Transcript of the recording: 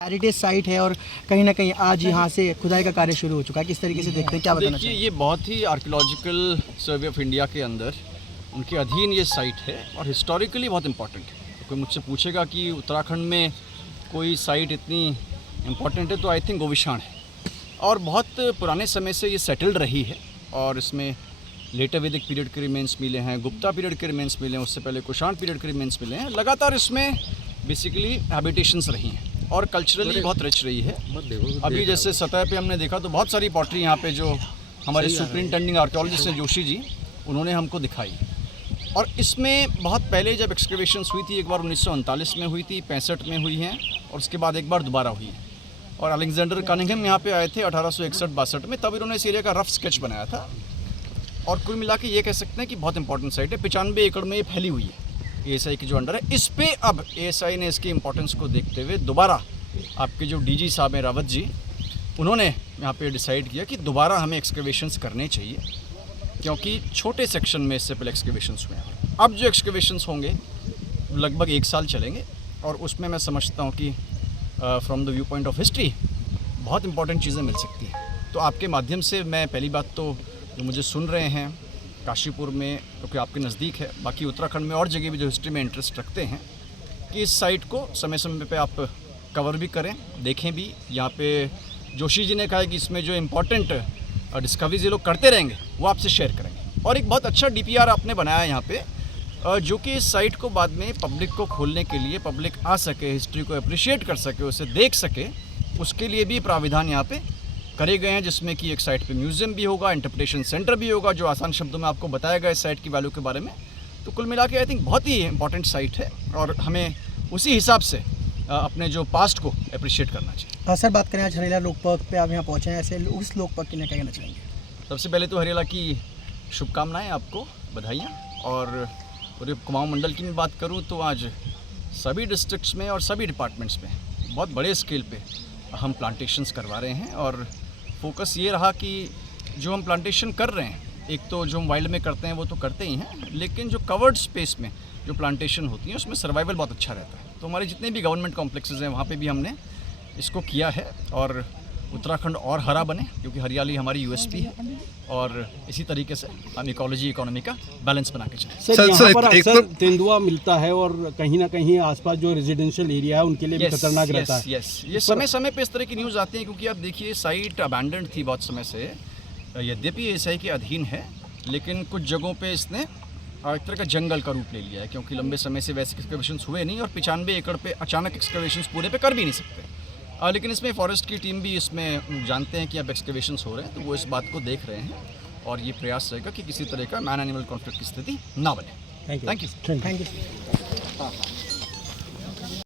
Heritage site है और कहीं ना कहीं आज यहाँ से खुदाई का कार्य शुरू हो चुका है, किस तरीके से देखते हैं, क्या बताना देखिए, चाहिए? ये बहुत ही आर्कियोलॉजिकल सर्वे ऑफ इंडिया के अंदर उनके अधीन ये साइट है और हिस्टोरिकली बहुत इम्पॉर्टेंट है। कोई मुझसे पूछेगा कि उत्तराखंड में कोई साइट इतनी इम्पॉर्टेंट है तो आई थिंक गोविशाण है, और बहुत पुराने समय से ये सेटल्ड रही है और इसमें लेटर वैदिक पीरियड के रिमेन्स मिले हैं, गुप्ता पीरियड के रिमेन्स मिले हैं, उससे पहले कुषाण पीरियड के रिमेन्स मिले हैं। लगातार इसमें बेसिकली हैबिटेशंस रही हैं और कल्चरली बहुत रिच रही है। अभी जैसे सतह पे हमने देखा तो बहुत सारी पॉटरी यहाँ पे जो हमारे सुपरिंटेंडिंग आर्कियोलॉजिस्ट हैं जोशी जी, उन्होंने हमको दिखाई। और इसमें बहुत पहले जब एक्सकवेशंस हुई थी, एक बार 1939 में हुई थी, 65 में हुई हैं और उसके बाद एक बार दोबारा हुई है। और अलेक्जेंडर कनिंघम यहाँ पे आए थे 1861-62 में, तब इन्होंने इस एरिया का रफ स्केच बनाया था। और कुल मिला के ये कह सकते हैं कि बहुत इंपॉर्टेंट साइट है। 95 एकड़ में ये फैली हुई है ASI के जो अंडर है। इस पे अब ASI ने इसकी इंपॉर्टेंस को देखते हुए दोबारा आपके जो DG साहब हैं रावत जी, उन्होंने यहाँ पे डिसाइड किया कि दोबारा हमें एक्सकवेशंस करने चाहिए, क्योंकि छोटे सेक्शन में इससे पहले एक्सकवेशंस हुए हैं। अब जो एक्सकवेशंस होंगे लगभग 1 साल चलेंगे और उसमें मैं समझता हूँ कि from the view point of history बहुत इंपॉर्टेंट चीज़ें मिल सकती हैं। तो आपके माध्यम से मैं पहली बात तो जो मुझे सुन रहे हैं काशीपुर में, क्योंकि आपके नज़दीक है, बाकी उत्तराखंड में और जगह भी जो हिस्ट्री में इंटरेस्ट रखते हैं, कि इस साइट को समय समय पे आप कवर भी करें, देखें भी। यहाँ पे जोशी जी ने कहा है कि इसमें जो इम्पोर्टेंट डिस्कवरीज ये लोग करते रहेंगे वो आपसे शेयर करेंगे। और एक बहुत अच्छा DPR आपने बनाया है यहाँ पे, जो कि इस साइट को बाद में पब्लिक को खोलने के लिए, पब्लिक आ सके, हिस्ट्री को अप्रिशिएट कर सके, उसे देख सके, उसके लिए भी प्राविधान यहाँ पे करे गए हैं, जिसमें कि एक साइट पे म्यूज़ियम भी होगा, इंटरप्रिटेशन सेंटर भी होगा, जो आसान शब्दों में आपको बताया गया इस साइट की वैल्यू के बारे में। तो कुल मिला के आई थिंक बहुत ही इंपॉर्टेंट साइट है और हमें उसी हिसाब से अपने जो पास्ट को अप्रिशिएट करना चाहिए। सर, बात करें आज हरियाला लोकपर्व पे आप यहाँ पहुँचे हैं, ऐसे उस लोकपर्व के लिए क्या कहना चाहेंगे? सबसे पहले तो हरियाला की शुभकामनाएँ, आपको बधाइयाँ। और पूरे कुमाऊँ मंडल की मैं बात करूँ तो आज सभी डिस्ट्रिक्ट्स में और सभी डिपार्टमेंट्स में बहुत बड़े स्केल पे हम प्लांटेशंस करवा रहे हैं। और फोकस ये रहा कि जो हम प्लांटेशन कर रहे हैं, एक तो जो हम वाइल्ड में करते हैं वो तो करते ही हैं, लेकिन जो कवर्ड स्पेस में जो प्लांटेशन होती है उसमें सर्वाइवल बहुत अच्छा रहता है। तो हमारे जितने भी गवर्नमेंट कॉम्प्लेक्सेस हैं वहाँ पे भी हमने इसको किया है और उत्तराखंड और हरा बने, क्योंकि हरियाली हमारी USP है और इसी तरीके से हम इकोलॉजी इकोनॉमी का बैलेंस बना के चलें। सर, यहाँ पर अक्सर तेंदुआ मिलता है और कहीं ना कहीं आसपास जो रेजिडेंशियल एरिया है उनके लिए भी खतरनाक रहता है। ये समय समय पे इस तरह की न्यूज़ आती हैं, क्योंकि आप देखिए साइट अबैंडन्ड थी बहुत समय से, यद्यपि ASI के अधीन है, लेकिन कुछ जगहों पे इसने एक तरह का जंगल का रूप ले लिया है, क्योंकि लंबे समय से वैसे एक्सकवेशंस हुए नहीं और 95 एकड़ पे अचानक एक्सकवेशंस पूरे पे कर भी नहीं सकते। लेकिन इसमें फॉरेस्ट की टीम भी इसमें जानते हैं कि अब एक्सकवेशंस हो रहे हैं, तो वो इस बात को देख रहे हैं और ये प्रयास रहेगा कि किसी तरह का मैन एनिमल कॉन्फ्लिक्ट की स्थिति ना बने। Thank you.